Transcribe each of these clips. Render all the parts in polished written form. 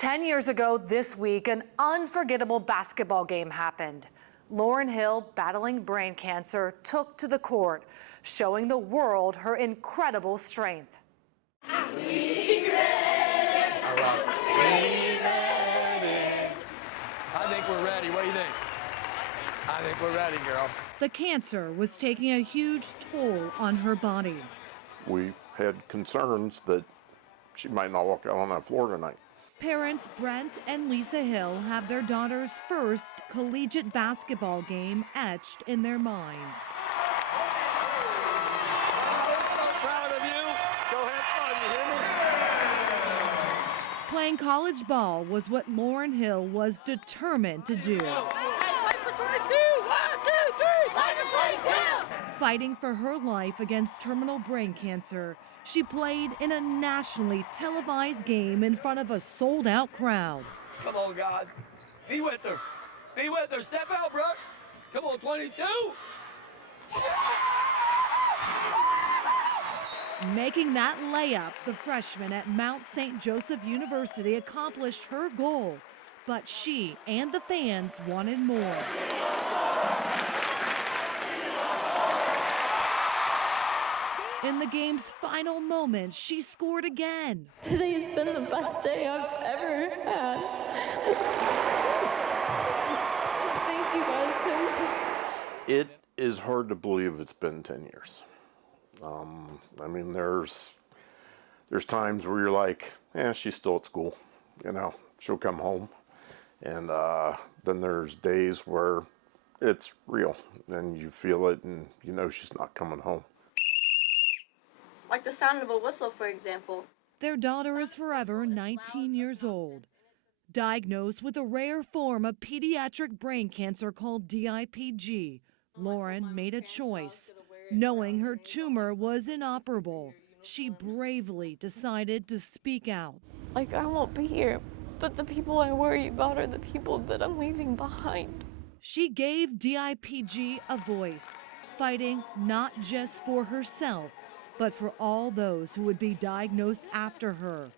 10 years ago this week, an unforgettable basketball game happened. Lauren Hill, battling brain cancer, took to the court, showing the world her incredible strength. We ready. All right. We ready. I think we're ready. What do you think? I think we're ready, girl. The cancer was taking a huge toll on her body. We had concerns that she might not walk out on that floor tonight. Parents Brent and Lisa Hill have their daughter's first collegiate basketball game etched in their minds. I'm so proud of you. Go have fun, you hear me? Playing college ball was what Lauren Hill was determined to do. Fight for 22! 1, 2, 3! Fight for 22! Fighting for her life against terminal brain cancer, she played in a nationally televised game in front of a sold-out crowd. Come on, God. Be with her. Be with her. Step out, Brooke. Come on, 22. Making that layup, the freshman at Mount St. Joseph University accomplished her goal, but she and the fans wanted more. In the game's final moments, she scored again. Today's been the best day I've ever had. Thank you guys so much. It is hard to believe it's been 10 years. I mean, there's times where you're like, she's still at school, you know, she'll come home. And then there's days where it's real and you feel it and you know she's not coming home. Like the sound of a whistle, for example. Their daughter is forever 19 years old. Diagnosed with a rare form of pediatric brain cancer called DIPG, Lauren made a choice. Knowing her tumor was inoperable, she bravely decided to speak out. Like, I won't be here, but the people I worry about are the people that I'm leaving behind. She gave DIPG a voice, fighting not just for herself, but for all those who would be diagnosed after her.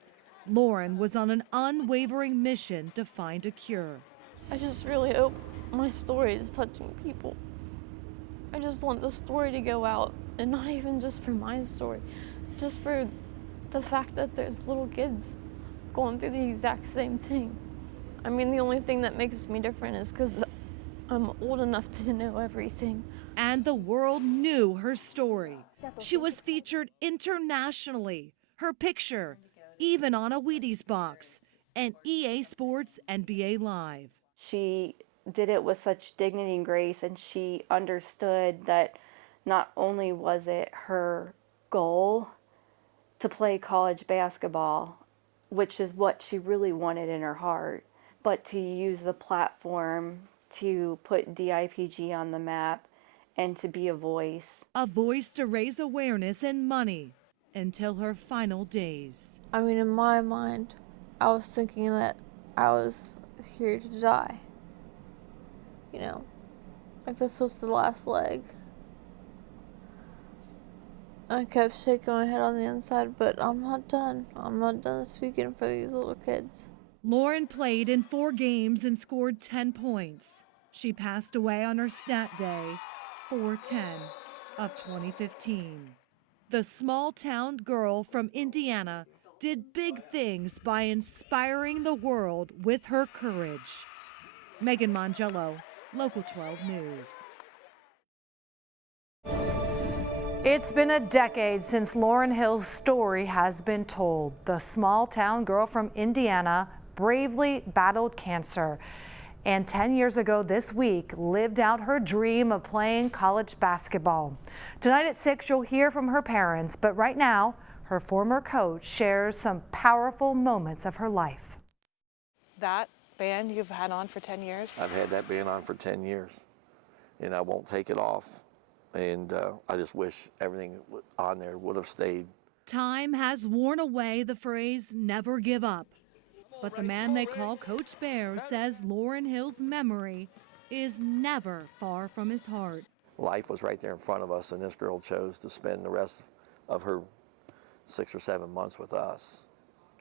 Lauren was on an unwavering mission to find a cure. I just really hope my story is touching people. I just want the story to go out, and not even just for my story, just for the fact that there's little kids going through the exact same thing. I mean, the only thing that makes me different is because I'm old enough to know everything. And the world knew her story. She was featured internationally. Her picture, even on a Wheaties box, and EA Sports NBA Live. She did it with such dignity and grace, and she understood that not only was it her goal to play college basketball, which is what she really wanted in her heart, but to use the platform to put DIPG on the map and to be a voice. A voice to raise awareness and money until her final days. I mean, in my mind, I was thinking that I was here to die. You know, like this was the last leg. I kept shaking my head on the inside, but I'm not done. I'm not done speaking for these little kids. Lauren played in 4 games and scored 10 points. She passed away on her stat day, 4/10 of 2015. The small-town girl from Indiana did big things by inspiring the world with her courage. Megan Mangello, Local 12 News. It's been a decade since Lauren Hill's story has been told. The small-town girl from Indiana bravely battled cancer, and 10 years ago this week lived out her dream of playing college basketball. Tonight at 6, you'll hear from her parents, but right now, her former coach shares some powerful moments of her life. That band you've had on for 10 years? I've had that band on for 10 years, and I won't take it off. And I just wish everything on there would have stayed. Time has worn away the phrase, never give up. But the man they call Coach Bear says Lauren Hill's memory is never far from his heart. Life was right there in front of us, and this girl chose to spend the rest of her 6 or 7 months with us.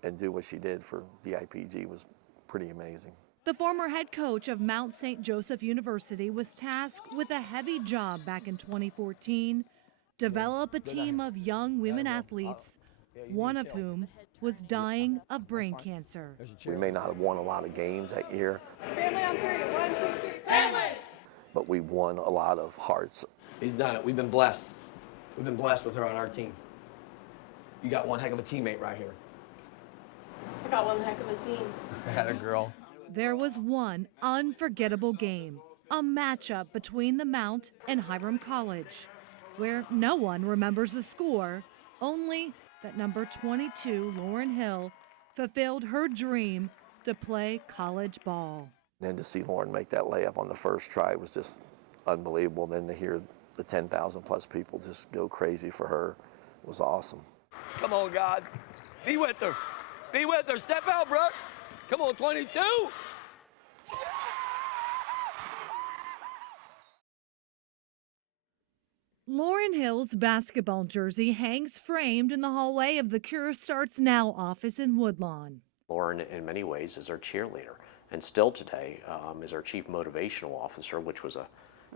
and do what she did for DIPG was pretty amazing. The former head coach of Mount St. Joseph University was tasked with a heavy job back in 2014, develop a team of young women athletes, one of whom was dying of brain cancer. We may not have won a lot of games that year. Family on 3, 1, 2, 3, family! But we won a lot of hearts. He's done it. We've been blessed. We've been blessed with her on our team. You got one heck of a teammate right here. I got one heck of a team. Had a girl. There was one unforgettable game, a matchup between the Mount and Hiram College, where no one remembers the score, only that number 22, Lauren Hill, fulfilled her dream to play college ball. And then to see Lauren make that layup on the first try was just unbelievable. And then to hear the 10,000 plus people just go crazy for her was awesome. Come on, God. Be with her. Be with her. Step out, Brooke. Come on, 22. Lauren Hill's basketball jersey hangs framed in the hallway of the Cure Starts Now office in Woodlawn. Lauren, in many ways, is our cheerleader, and still today is our chief motivational officer, which was a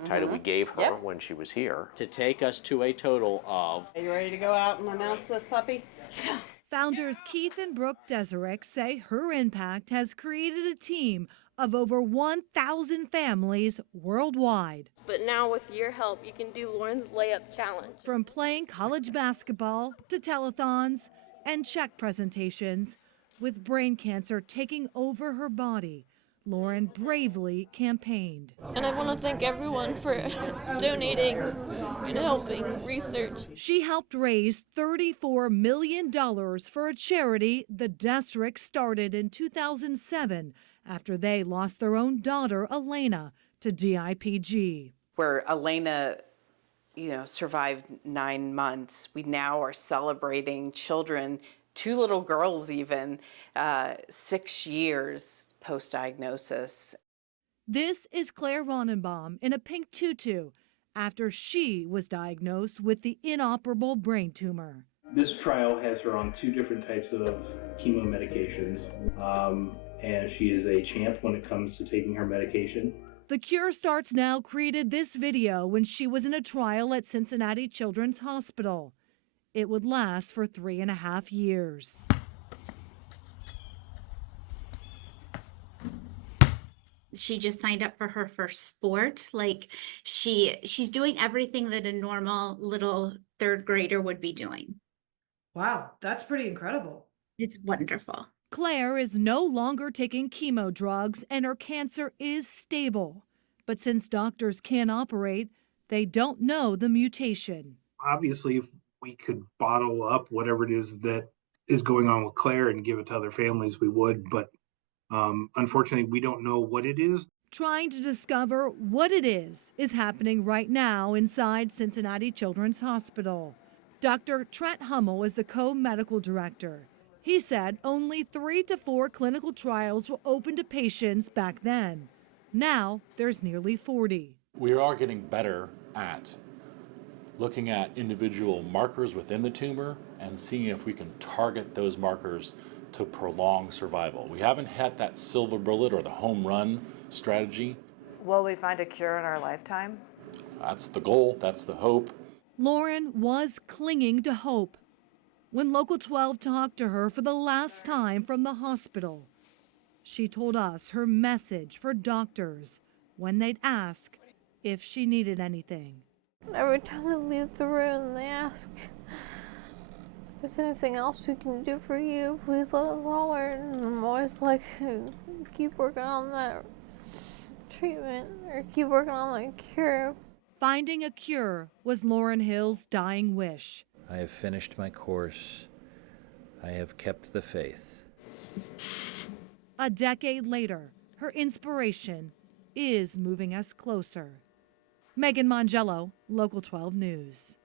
title we gave her when she was here. To take us to a total of... Are you ready to go out and announce this puppy? Yeah. Founders Keith and Brooke Desirek say her impact has created a team of over 1,000 families worldwide. But now with your help, you can do Lauren's layup challenge. From playing college basketball to telethons and check presentations, with brain cancer taking over her body, Lauren bravely campaigned. And I want to thank everyone for donating and helping research. She helped raise $34 million for a charity the district started in 2007 after they lost their own daughter, Elena, to DIPG. Where Elena, survived 9 months, we now are celebrating children, 2 little girls even, 6 years post-diagnosis. This is Claire Ronenbaum in a pink tutu after she was diagnosed with the inoperable brain tumor. This trial has her on 2 different types of chemo medications, and she is a champ when it comes to taking her medication. The Cure Starts Now created this video when she was in a trial at Cincinnati Children's Hospital. It would last for 3.5 years. She just signed up for her first sport. Like she's doing everything that a normal little 3rd grader would be doing. Wow, that's pretty incredible. It's wonderful. Claire is no longer taking chemo drugs and her cancer is stable. But since doctors can't operate, they don't know the mutation. Obviously, if we could bottle up whatever it is that is going on with Claire and give it to other families, we would, but unfortunately, we don't know what it is. Trying to discover what it is happening right now inside Cincinnati Children's Hospital. Dr. Trent Hummel is the co-medical director. He said only 3 to 4 clinical trials were open to patients back then. Now there's nearly 40. We are getting better at looking at individual markers within the tumor and seeing if we can target those markers to prolong survival. We haven't had that silver bullet or the home run strategy. Will we find a cure in our lifetime? That's the goal, that's the hope. Lauren was clinging to hope. When Local 12 talked to her for the last time from the hospital, she told us her message for doctors when they'd ask if she needed anything. Every time they leave the room, they ask, if there's anything else we can do for you, please let us all learn. And I'm always like, keep working on that treatment or keep working on that cure. Finding a cure was Lauren Hill's dying wish. I have finished my course. I have kept the faith. A decade later, her inspiration is moving us closer. Megan Mongello, Local 12 News.